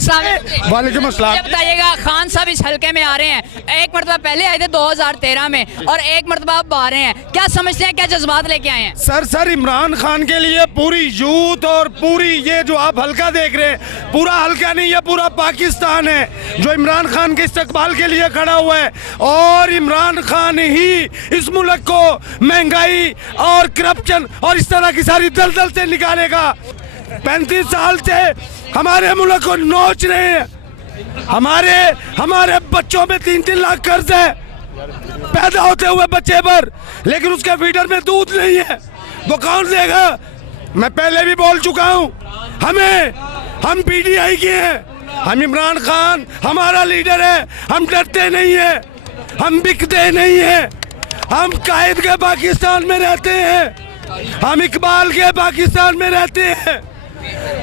अस्सलाम वालेकुम अस्सलाम। ये बताइएगा, खान साहब इस हल्के में आ रहे हैं, एक मरतबा पहले आए थे 2013 में और एक मरतबा अब आ रहे हैं, क्या समझते हैं, क्या जज्बात लेके आए हैं? सर इमरान खान के लिए पूरी यूथ और पूरी ये जो आप हल्का देख रहे हैं, पूरा हल्का नहीं, ये पूरा पाकिस्तान है जो इमरान खान के इस्तकबाल के लिए खड़ा हुआ है। और इमरान खान ही इस मुल्क को महंगाई और करप्शन और इस तरह की सारी दलदल से निकालेगा। 35 साल से हमारे मुल्क को नोच रहे हैं। हमारे बच्चों में 3-3 लाख कर्ज है पैदा होते हुए बच्चे पर, लेकिन उसके फीडर में दूध नहीं है, वो कौन देगा? मैं पहले भी बोल चुका हूँ, हम पीटीआई के हैं, हम इमरान खान हमारा लीडर है, हम डरते नहीं है, हम बिकते नहीं है, हम कायद के पाकिस्तान में रहते हैं, हम इकबाल के पाकिस्तान में रहते हैं।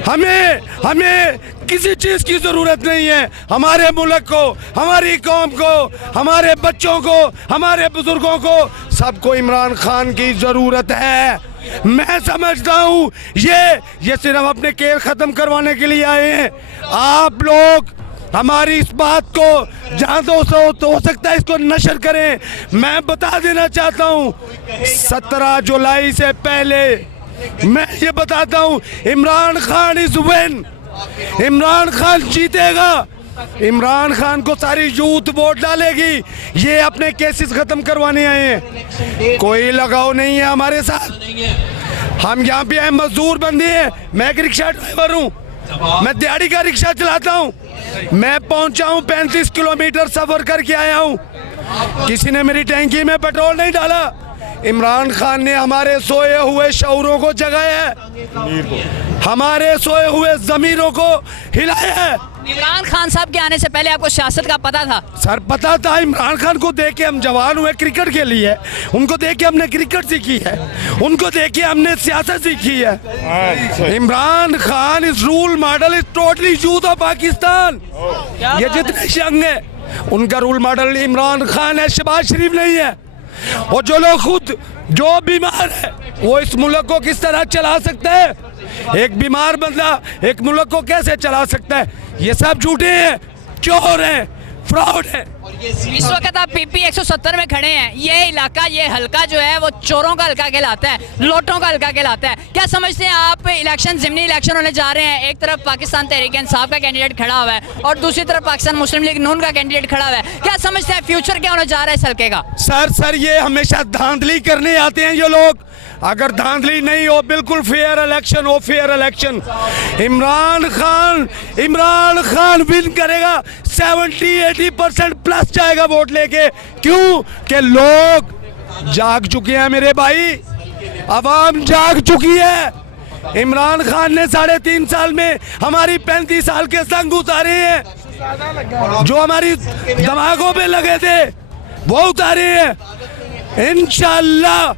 हमें किसी चीज की जरूरत नहीं है। हमारे मुल्क को, हमारी कौम को, हमारे बच्चों को, हमारे बुजुर्गों को, सबको इमरान खान की जरूरत है। मैं समझता हूँ ये सिर्फ अपने केस खत्म करवाने के लिए आए हैं। आप लोग हमारी इस बात को जहाँ तो हो सकता है इसको नशर करें। मैं बता देना चाहता हूँ, 17 जुलाई से पहले मैं ये बताता हूँ, इमरान खान इज विन, इमरान खान जीतेगा। इमरान खान को सारी यूथ वोट डालेगी। ये अपने केसेस खत्म करवाने आए हैं, कोई लगाव नहीं है हमारे साथ। हम यहाँ पे आए मजदूर बंदी है। मैं एक रिक्शा ड्राइवर हूँ, मैं दिहाड़ी का रिक्शा चलाता हूँ। मैं पहुँचा हूँ, 35 किलोमीटर सफर करके आया हूँ। किसी ने मेरी टैंकी में पेट्रोल नहीं डाला। इमरान खान ने हमारे सोए हुए शऊरों को जगाया है, हमारे सोए हुए ज़मीरों को हिलाया है। इमरान खान साहब के आने से पहले आपको सियासत का पता था? सर पता था। इमरान खान को देख के हम जवान हुए क्रिकेट के लिए, उनको देख के हमने क्रिकेट सीखी है, उनको देख के हमने सियासत सीखी है। Imran Khan is rule model is totally youth of Pakistan. ये जितने यंग है उनका रूल मॉडल इमरान खान है, शहबाज शरीफ नहीं है। और जो लोग खुद जो बीमार है वो इस मुल्क को किस तरह चला सकता है? एक बीमार बंदा एक मुल्क को कैसे चला सकता है? ये सब झूठे हैं, चोर हैं, फ्रॉड है। इस वक्त आप पीपी 170 में खड़े हैं। ये इलाका, ये हल्का जो है वो चोरों का हल्का कहलाता है, लोटों का हल्का कहलाता है। क्या समझते हैं आप, इलेक्शन ज़िमनी इलेक्शन होने जा रहे हैं, एक तरफ पाकिस्तान तहरीक इंसाफ का कैंडिडेट खड़ा हुआ है और दूसरी तरफ पाकिस्तान मुस्लिम लीग नून का कैंडिडेट खड़ा हुआ है, क्या समझते हैं फ्यूचर क्या होने जा रहा है इस हल्के का? सर ये हमेशा धांधली करने आते हैं ये लोग। अगर धांधली नहीं हो, बिल्कुल फेयर इलेक्शन हो, fair election. Imran Khan win करेगा, 70-80% प्लस जाएगा वोट लेके। क्यों? कि लोग जाग चुके हैं मेरे भाई, अवाम जाग चुकी है। इमरान खान ने 3.5 साल में हमारी 35 साल के संग उतारे हैं, जो हमारी दिमागों पे लगे थे वो उतारे हैं। इंशाअल्लाह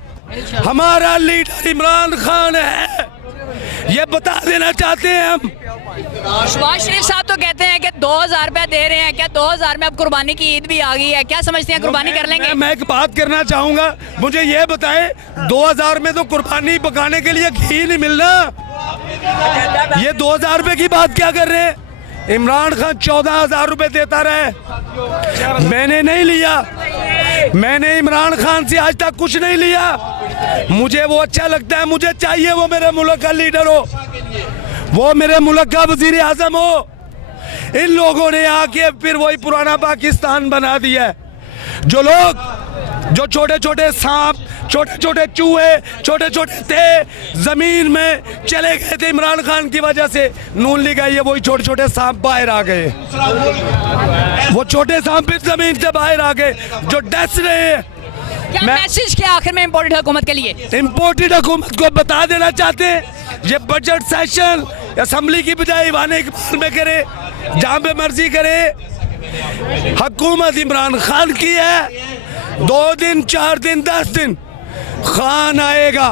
हमारा लीडर इमरान खान है, ये बता देना चाहते हैं हम। शहबाज शरीफ साहब तो कहते हैं कि 2000 रुपया दे रहे हैं, क्या 2000 में अब कुर्बानी की ईद भी आ गई है, क्या समझते हैं कुर्बानी कर लेंगे? मैं एक बात करना चाहूँगा, मुझे ये बताएं, 2000 में तो कुर्बानी पकाने के लिए घी नहीं मिलना। ये 2000 रुपये की बात क्या कर रहे हैं? इमरान खान 14,000 रुपये देता रहे, मैंने नहीं लिया। मैंने इमरान खान से आज तक कुछ नहीं लिया। मुझे वो अच्छा लगता है, मुझे चाहिए वो मेरे मुल्क का लीडर हो, वो मेरे मुल्क का वजीर आजम हो। इन लोगों ने आके फिर वही पुराना पाकिस्तान बना दिया है। जो लोग, जो छोटे छोटे सांप, छोटे छोटे चूहे, छोटे छोटे थे, जमीन में चले गए थे इमरान खान की वजह से, नून लीग आई है, वही छोटे छोटे सांप बाहर आ गए। वो छोटे सांप फिर जमीन से बाहर आ गए जो डस रहे हैं। क्या मैसेज क्या आखिर में इम्पोर्टेड हुकूमत के लिए? इम्पोर्टेड हुकूमत को बता देना चाहते हैं, ये बजट सेशन असम्बली की बजाय ईवान इकबाल में करे, जहाँ पे मर्जी करे। हुकूमत इमरान खान की है। 2 दिन, 4 दिन, 10 दिन, खान आएगा,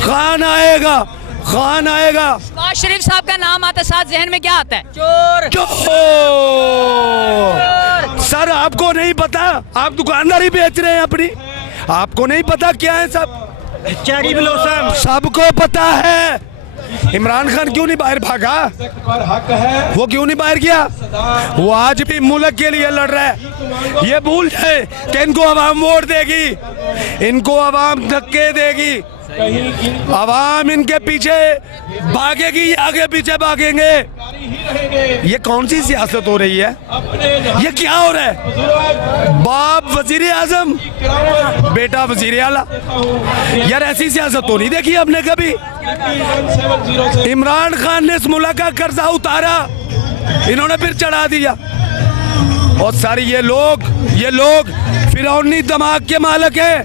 खान आएगा, खान आएगा। शहबाज शरीफ साहब का नाम आता साथ जहन में क्या आता है? चोर। सर आपको नहीं पता, आप दुकानदारी बेच रहे हैं अपनी, आपको नहीं पता क्या है? सब चेरी ब्लॉसम सबको पता है। इमरान खान क्यों नहीं बाहर भागा? वो क्यों नहीं बाहर गया? वो आज भी मुल्क के लिए लड़ रहा है। ये भूल जाए कि इनको आवाम वोट देगी, इनको आवाम धक्के देगी, आवाम इनके पीछे भागेगी, आगे पीछे भागेंगे। ये कौन सी सियासत हो रही है? ये क्या हो रहा है? बाप वजीर आजम, बेटा वजीर आला। यार ऐसी सियासत तो नहीं देखी हमने कभी। इमरान खान ने इस मुल्क का कर्जा उतारा, इन्होंने फिर चढ़ा दिया। और सारे ये लोग फिरौनी दिमाग के मालिक हैं।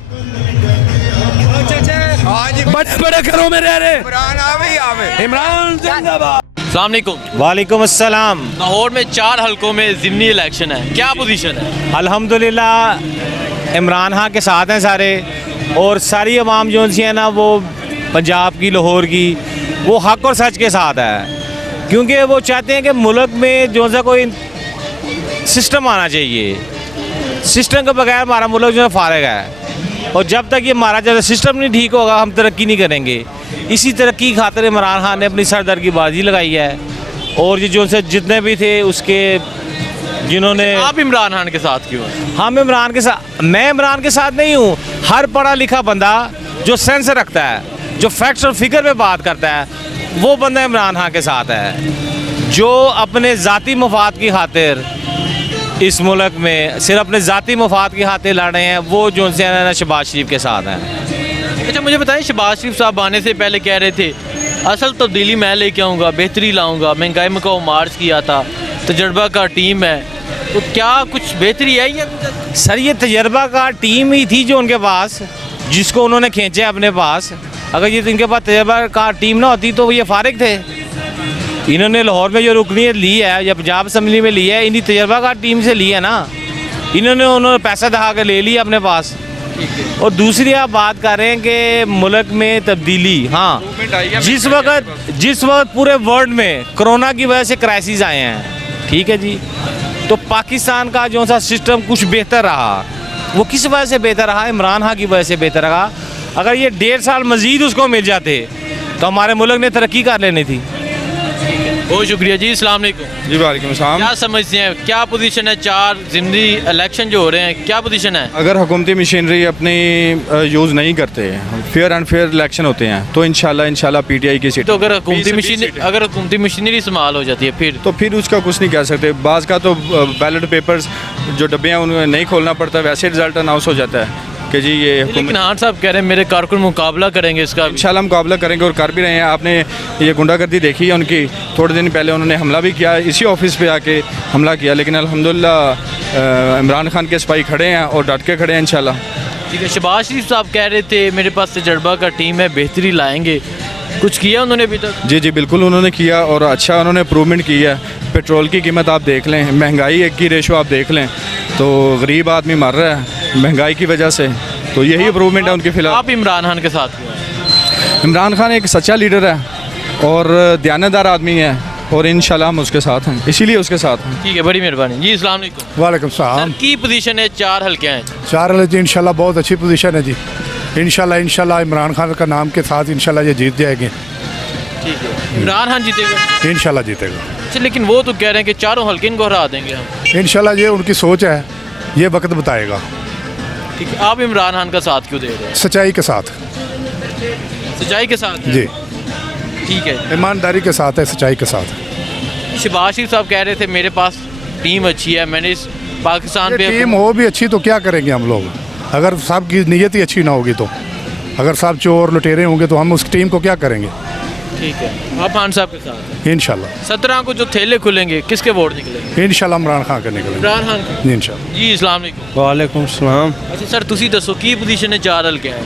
बड़े बड़े घरों में रह रहे इमरान जिंदाबाद। अस्सलाम वालेकुम। वालेकुम अस्सलाम। लाहौर में 4 हलकों में ज़िमनी इलेक्शन है, क्या पोजीशन है? अल्हम्दुलिल्लाह इमरान खान के साथ हैं सारे, और सारी अवाम जो सी है ना वो पंजाब की, लाहौर की, वो हक और सच के साथ है, क्योंकि वो चाहते हैं कि मुल्क में जो सा कोई सिस्टम आना चाहिए। सिस्टम के बगैर हमारा मुल्क जो है फारिग है, और जब तक ये हमारा जो सिस्टम नहीं ठीक होगा हम तरक्की नहीं करेंगे। इसी तरक्की की खातिर इमरान खान ने अपनी सरदर की बाजी लगाई है, और ये जो से जितने भी थे उसके जिन्होंने। आप इमरान खान के साथ क्यों हैं? हम इमरान के साथ, मैं इमरान के साथ नहीं हूँ। हर पढ़ा लिखा बंदा जो सेंस रखता है, जो फैक्ट्स और फिगर पे बात करता है, वो बंदा इमरान खान के साथ है। जो अपने ज़ाती मफाद की खातिर इस मुल्क में सिर्फ अपने ज़ाती मफाद की खातिर लड़ रहे हैं, वो जो से ना शहबाज शरीफ के साथ हैं। अच्छा मुझे बताएं, शहबाज शरीफ साहब आने से पहले कह रहे थे असल तब्दीली मैं लेके आऊँगा, बेहतरी लाऊँगा, महंगाई में को मार्च किया था, तजर्बा का टीम है, तो क्या कुछ बेहतरी आई है? सर ये तजर्बा का टीम ही थी जो उनके पास, जिसको उन्होंने खींचा अपने पास। अगर ये इनके पास तजर्बा का टीम ना होती तो ये फारिग थे। इन्होंने लाहौर में जो रुकनीत ली है या पंजाब असम्बली में ली है, इन्हीं तजर्बा का टीम से ली है ना। उन्होंने पैसा दहा कर ले लिया अपने पास। और दूसरी आप बात कर रहे हैं कि मुल्क में तब्दीली, हाँ, जिस वक्त पूरे वर्ल्ड में कोरोना की वजह से क्राइसिस आए हैं, ठीक है जी, तो पाकिस्तान का जो सा सिस्टम कुछ बेहतर रहा। वो किस वजह से बेहतर रहा? इमरान खान की वजह से बेहतर रहा। अगर ये 1.5 साल मज़ीद उसको मिल जाते तो हमारे मुल्क ने तरक्की कर लेनी थी। बहुत शुक्रिया जी। अस्सलाम वालेकुम। जी वालेकुम सलाम। क्या समझते हैं, क्या पोजीशन है? 4 ज़िमनी इलेक्शन जो हो रहे हैं, क्या पोजीशन है? अगर हुकूमती मशीनरी अपनी यूज़ नहीं करते, फेयर एंड फेयर इलेक्शन होते हैं, तो इंशाल्लाह पीटीआई की सीट। तो अगर हुकूमती मशीनरी इस्तेमाल हो जाती है तो फिर उसका कुछ नहीं कह सकते। बाज़ का तो बैलेट पेपर्स जो डब्बे हैं उन्हें नहीं खोलना पड़ता, वैसे रिजल्ट अनाउंस हो जाता है कि जी ये। लेकिन खान साहब कह रहे हैं मेरे कारकुन मुकाबला करेंगे इसका। इंशाल्लाह मुकाबला करेंगे और कर भी रहे हैं। आपने ये गुंडागर्दी देखी है उनकी। थोड़े दिन पहले उन्होंने हमला भी किया, इसी ऑफिस पे आके हमला किया, लेकिन अल्हम्दुलिल्लाह इमरान खान के सिपाही खड़े हैं और डट के खड़े हैं इंशाल्लाह। ठीक है। शहबाज शरीफ साहब कह रहे थे मेरे पास तजर्बा का टीम है, बेहतरी लाएंगे, कुछ किया उन्होंने अभी तक? जी बिल्कुल उन्होंने किया, और अच्छा उन्होंने इम्प्रूवमेंट की है। पेट्रोल की कीमत आप देख लें, महंगाई की रेशो आप देख लें, तो गरीब आदमी मर रहा है महंगाई की वजह से। तो यही इम्प्रूवमेंट है उनके खिलाफ। आप इमरान खान के साथ क्यों हैं? इमरान खान एक सच्चा लीडर है और दयानतदार आदमी है, और इंशाल्लाह हम उसके साथ हैं, इसीलिए उसके साथ हैं। ठीक है, बड़ी मेहरबानी जी। अस्सलाम वालेकुम। वालेकुम सलाम। की पोजीशन है? 4 हल्के हैं। 4 हल्के जी, इंशाल्लाह बहुत अच्छी पोजीशन है जी। इंशाल्लाह इमरान खान का नाम के साथ इंशाल्लाह ये जीत जाएंगे। ठीक है। इमरान खान जीतेगा? इंशाल्लाह जीतेगा। अच्छा, लेकिन वो तो कह रहे हैं कि 4 हल्के इनको हरा देंगे हम। इंशाल्लाह ये उनकी सोच है, ये वक्त बताएगा। ठीक है। आप इमरान खान का साथ क्यों दे रहे हैं? सच्चाई के साथ। सच्चाई के साथ जी, ठीक है। ईमानदारी के साथ है, सच्चाई के साथ। शहबाज शरीफ साहब कह रहे थे मेरे पास टीम अच्छी है, मैंने इस पाकिस्तान पे टीम हो भी अच्छी तो क्या करेंगे हम लोग, अगर साहब की नीयत ही अच्छी ना होगी तो। अगर साहब चोर लुटेरे होंगे तो हम उस टीम को क्या करेंगे। ठीक है। आप खान साहब के साथ हैं? इंशाल्लाह। 17 को जो थेले खुलेंगे किसके वोट निकलेंगे? इंशाल्लाह इमरान खान के निकलेंगे। इमरान खान का? इंशाल्लाह जी। अस्सलाम वालेकुम। वालेकुम सलाम। अच्छा सर, ਤੁਸੀਂ ਦੱਸੋ ਕੀ ਪੋਜੀਸ਼ਨ ਹੈ 4 ਹਲਕੇ ਹੈ?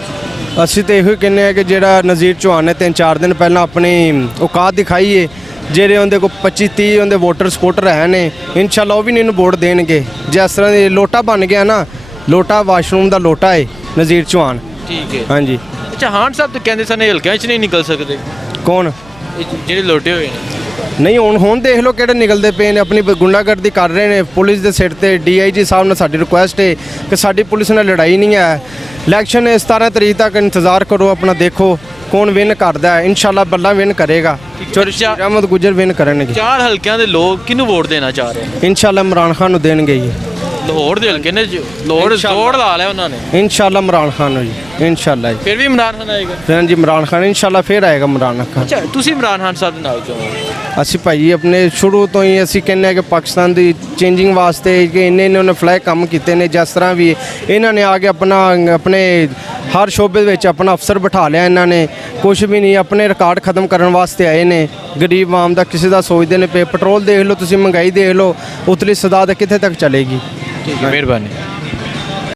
ਅਸੀਂ ਤਾਂ ਇਹੋ ਕਹਿੰਦੇ ਆ ਕਿ ਜਿਹੜਾ ਨਜ਼ੀਰ ਚੌਹਾਨ ਨੇ 3-4 ਦਿਨ ਪਹਿਲਾਂ ਆਪਣੀ ਔਕਾਤ ਦਿਖਾਈ ਏ, ਜਿਹੜੇ ਉਹਦੇ ਕੋਲ 25-30 ਉਹਦੇ ਵੋਟਰ ਸਪੋਰਟਰ ਹੈ ਨੇ, ਇਨਸ਼ਾਅੱਲਾ ਉਹ ਵੀ ਇਹਨੂੰ ਵੋਟ ਦੇਣਗੇ। ਜਿਸ ਤਰ੍ਹਾਂ ਦੇ ਲੋਟਾ ਬਣ ਗਿਆ ਨਾ, ਲੋਟਾ ਵਾਸ਼ਰੂਮ ਦਾ ਲੋਟਾ ਏ ਨਜ਼ੀਰ ਚੌਹਾਨ। ਠੀਕ ਹੈ। ਹਾਂਜੀ। ਅੱਛਾ, ਹਾਨ ਸਾਹਿਬ ਤਾਂ ਕਹਿੰਦੇ ਸਨ ਹਲਕਿਆਂ 'ਚ ਨਹੀਂ ਨਿਕਲ ਸਕਦੇ। ਕੌਣ? ਜਿਹੜੇ ਲੋਟੇ ਹੋਏ ਨੇ। ਨਹੀਂ ਹੁਣ ਦੇਖ ਲਓ ਕਿਹੜੇ ਨਿਕਲਦੇ ਪਏ ਨੇ, ਆਪਣੀ ਗੁੰਡਾਗਰਦੀ ਕਰ ਰਹੇ ਨੇ ਪੁਲਿਸ ਦੇ ਸਿਰ ਤੇ। DIG ਸਾਹਿਬ ਨਾਲ ਸਾਡੀ ਰਿਕੁਐਸਟ ਹੈ ਕਿ ਸਾਡੀ ਪੁਲਿਸ ਨਾਲ ਲੜਾਈ ਨਹੀਂ ਹੈ। ਇਲੈਕਸ਼ਨ 17 ਤਰੀਕ ਤੱਕ ਇੰਤਜ਼ਾਰ ਕਰੋ, ਆਪਣਾ ਦੇਖੋ ਕੌਣ ਵਿਨ ਕਰਦਾ ਹੈ। ਇਨਸ਼ਾਅੱਲਾ ਬੱਲਾ ਵਿਨ ਕਰੇਗਾ, ਅਹਿਮਦ ਗੁੱਜਰ ਵਿਨ ਕਰਨਗੇ। 4 ਹਲਕਿਆਂ ਦੇ ਲੋਕ ਕਿਹਨੂੰ ਵੋਟ ਦੇਣਾ ਚਾਹ ਰਹੇ ਨੇ? ਇਨਸ਼ਾਅੱਲਾ ਇਮਰਾਨ ਖਾਨ ਨੂੰ ਦੇਣਗੇ ਜੀ। ਲਾਹੌਰ ਦੇ ਹਲਕੇ ਨੇ ਲਾਹੌਰ ਜ਼ੋਰ ਲਾ ਲਿਆ ਉਹਨਾਂ ਨੇ। ਇਨਸ਼ਾਅੱਲਾ ਇਮਰਾਨ ਖਾਨ ਨੂੰ ਜੀ, ਇਨਸ਼ਾਅੱਲਾ ਜੀ। ਫਿਰ ਵੀ ਇਮਰਾਨ ਖਾਨ ਆਏਗਾ? ਫਿਰ ਜੀ ਇਮਰਾਨ ਖਾਨ ਇਨਸ਼ਾਅੱਲਾ ਫਿਰ ਆਏਗਾ ਇਮਰਾਨ ਖਾਨ। ਅੱਛਾ, ਤੁਸੀਂ ਇਮਰਾਨ ਖਾਨ ਸਾਹਿਬ ਦੇ ਨਾਲ ਕਿਉਂ ਹੋ? ਅਸੀਂ ਭਾਈ ਆਪਣੇ ਸ਼ੁਰੂ ਤੋਂ ਹੀ ਅਸੀਂ ਕਹਿੰਦੇ ਹਾਂ ਕਿ ਪਾਕਿਸਤਾਨ ਦੀ ਚੇਂਜਿੰਗ ਵਾਸਤੇ ਕਿ ਇਹਨਾਂ ਨੇ ਫਲੈਗ ਕੰਮ ਕੀਤੇ ਨੇ, ਜਿਸ ਤਰ੍ਹਾਂ ਵੀ ਇਹਨਾਂ ਨੇ ਆ ਕੇ ਆਪਣੇ ਹਰ ਸ਼ੋਬੇ ਵਿੱਚ ਆਪਣਾ ਅਫਸਰ ਬਿਠਾ ਲਿਆ। ਇਹਨਾਂ ਨੇ ਕੁਝ ਵੀ ਨਹੀਂ, ਆਪਣੇ ਰਿਕਾਰਡ ਖਤਮ ਕਰਨ ਵਾਸਤੇ ਆਏ ਨੇ। ਗਰੀਬ ਆਮ ਦਾ ਕਿਸੇ ਦਾ ਸੋਚਦੇ ਨੇ ਪਏ। ਪੈਟਰੋਲ ਦੇਖ ਲਓ ਤੁਸੀਂ, ਮਹਿੰਗਾਈ ਦੇਖ ਲਓ, ਉਤਲੀ ਸਦਾ ਕਿੱਥੇ ਤੱਕ ਚਲੇਗੀ। ਠੀਕ ਹੈ, ਮਿਹਰਬਾਨੀ।